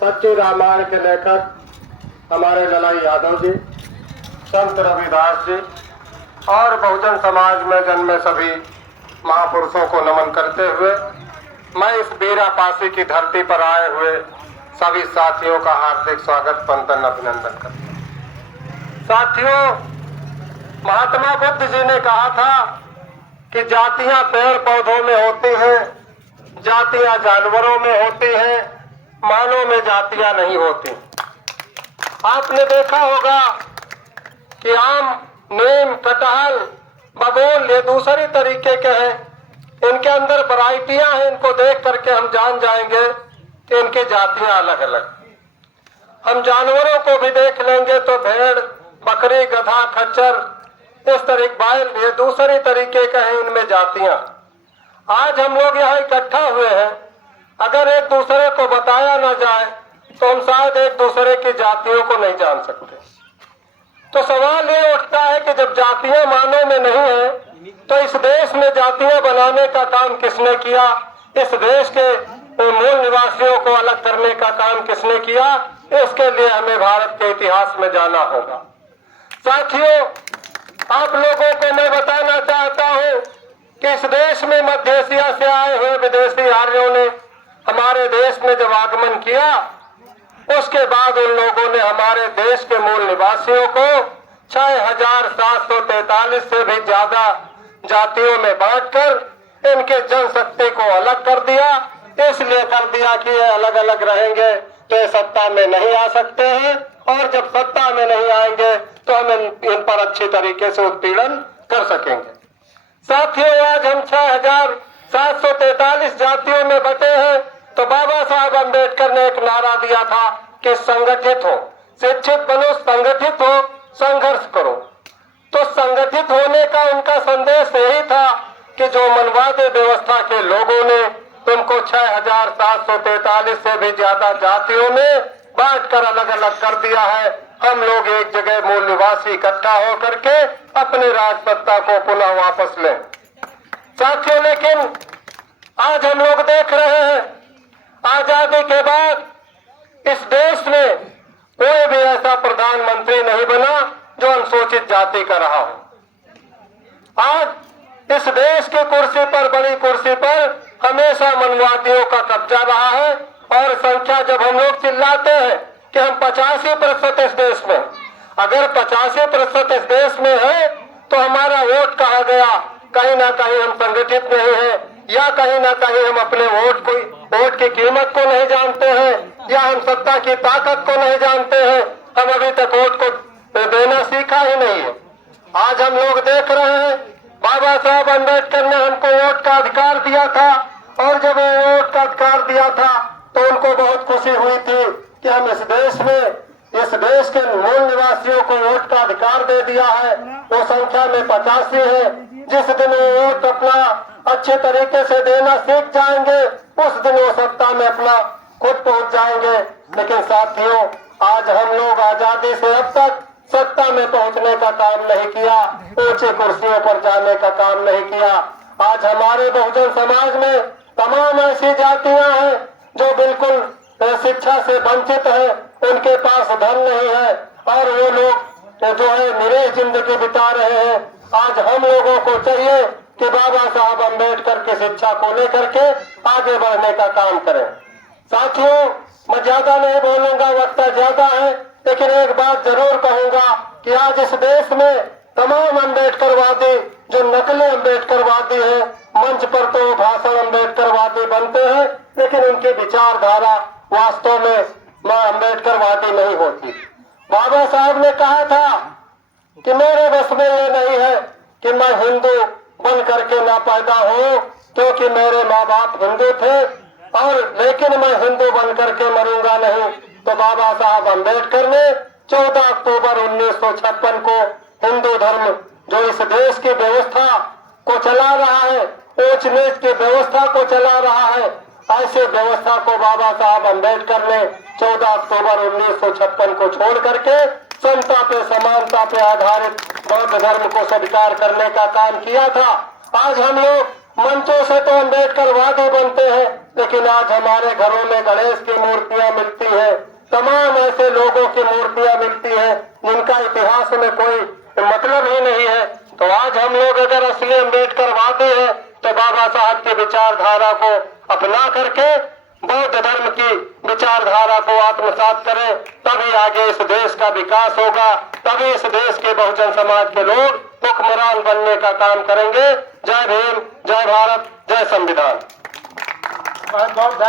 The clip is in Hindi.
सच्चे रामायण के लेखक हमारे ललाई यादव जी, संत रविदास जी और बहुजन समाज में जन्मे सभी महापुरुषों को नमन करते हुए मैं इस बीरापासी की धरती पर आए हुए सभी साथियों का हार्दिक स्वागत, वंदन, अभिनंदन करता हूं। साथियों, महात्मा बुद्ध जी ने कहा था कि जातियां पेड़ पौधों में होती हैं, जातियां जानवरों में होती हैं, मानव में जातियां नहीं होती। आपने देखा होगा कि आम, नीम, कटहल, बबूल ये दूसरे तरीके के हैं, इनके अंदर वैरायटियां हैं। इनको देख करके हम जान जाएंगे कि इनकी जातियां अलग अलग। हम जानवरों को भी देख लेंगे तो भेड़, बकरी, गधा, खच्चर, इस तरीके बैल, ये दूसरे तरीके के हैं, इनमें जातियां। आज हम लोग यहाँ इकट्ठा हुए हैं, अगर एक दूसरे को बताया ना जाए तो हम शायद एक दूसरे की जातियों को नहीं जान सकते। तो सवाल ये उठता है कि जब जातियां मानव में नहीं है तो इस देश में जातियां बनाने का काम किसने किया? इस देश के मूल निवासियों को अलग करने का काम किसने किया? इसके लिए हमें भारत के इतिहास में जाना होगा। साथियों, आप लोगों को मैं बताना चाहता हूं कि इस देश में मध्य एशिया से आए हुए विदेशी आर्यों ने हमारे देश में जब आगमन किया, उसके बाद उन लोगों ने हमारे देश के मूल निवासियों को 6743 से भी ज्यादा जातियों में बांटकर इनके जनशक्ति को अलग कर दिया। इसलिए कर दिया कि ये अलग अलग रहेंगे तो ये सत्ता में नहीं आ सकते हैं, और जब सत्ता में नहीं आएंगे तो हम इन पर अच्छी तरीके से उत्पीड़न कर सकेंगे। साथियों, आज हम 6743 जातियों में बटे हैं, तो बाबा साहब अम्बेडकर ने एक नारा दिया था कि संगठित हो, शिक्षित बनो, संगठित हो, संघर्ष करो। तो संगठित होने का उनका संदेश यही था कि जो मनवादी व्यवस्था के लोगों ने तुमको 6743 से भी ज्यादा जातियों में बांटकर अलग अलग कर दिया है, हम लोग एक जगह मूल निवासी इकट्ठा हो करके अपनी राजसत्ता को पुनः वापस लें। साथियों, लेकिन आज हम लोग देख रहे हैं, आजादी के बाद इस देश में कोई भी ऐसा प्रधानमंत्री नहीं बना जो अनुसूचित जाति का रहा हो। आज इस देश की कुर्सी पर, बड़ी कुर्सी पर हमेशा मनवादियों का कब्जा रहा है, और संख्या जब हम लोग चिल्लाते हैं कि हम 85% इस देश में, अगर 85% इस देश में है तो हमारा वोट कहाँ गया? कहीं ना कहीं हम संगठित नहीं है, या कहीं ना कहीं हम अपने वोट की कीमत को नहीं जानते हैं, या हम सत्ता की ताकत को नहीं जानते हैं। हम अभी तक वोट को देना सीखा ही नहीं है। आज हम लोग देख रहे हैं, बाबा साहब अम्बेडकर ने हमको वोट का अधिकार दिया था, और जब वो वोट का अधिकार दिया था तो उनको बहुत खुशी हुई थी कि हम इस देश के मूल निवासियों को वोट का अधिकार दे दिया है। वो संख्या में 85 है। जिस दिन वो वोट अपना अच्छे तरीके से देना सीख जाएंगे, उस दिन वो सत्ता में अपना खुद पहुंच जाएंगे। लेकिन साथियों, आज हम लोग आजादी से अब तक सत्ता में पहुंचने का काम नहीं किया, ऊंची कुर्सियों पर जाने का काम नहीं किया। आज हमारे बहुजन समाज में तमाम ऐसी जातियां हैं जो बिल्कुल शिक्षा से वंचित है, उनके पास धन नहीं है, और वो लोग जो है निरीह जिंदगी बिता रहे हैं। आज हम लोगों को चाहिए कि बाबा साहब अम्बेडकर की शिक्षा को लेकर के आगे बढ़ने का काम करें। साथियों, मैं ज्यादा नहीं बोलूंगा, वक्त ज्यादा है, लेकिन एक बात जरूर कहूंगा कि आज इस देश में तमाम अम्बेडकरवादी जो नकली अम्बेडकरवादी है, मंच पर तो भाषण अम्बेडकरवादी बनते हैं, लेकिन उनकी विचारधारा वास्तव में अम्बेडकरवादी नहीं होती। बाबा साहब ने कहा था कि मेरे बस में ये नहीं है कि मैं हिंदू बन करके ना पैदा हूँ, क्योंकि मेरे माँ बाप हिंदू थे, और लेकिन मैं हिंदू बन करके मरूंगा नहीं। तो बाबा साहब अम्बेडकर ने 14 अक्टूबर 1956 को हिंदू धर्म जो इस देश की व्यवस्था को चला रहा है, ऊंच नीच की व्यवस्था को चला रहा है, ऐसे व्यवस्था को बाबा साहब अम्बेडकर ने 14 अक्टूबर 1956 को छोड़ करके समता पे, समानता पे आधारित बौद्ध धर्म को स्वीकार करने का काम किया था। आज हम लोग मंचों से तो अम्बेडकरवादी बनते हैं, लेकिन आज हमारे घरों में गणेश की मूर्तियां मिलती है, तमाम ऐसे लोगों की मूर्तियां मिलती है जिनका इतिहास में कोई मतलब ही नहीं है। तो आज हम लोग अगर असली अम्बेडकरवादी हैं तो बाबा साहब की विचारधारा को अपना करके बौद्ध धर्म की विचारधारा को आत्मसात करें, तभी आगे इस देश का विकास होगा, तभी इस देश के बहुजन समाज के लोग हुक्मरान बनने का काम करेंगे। जय भीम, जय भारत, जय संविधान।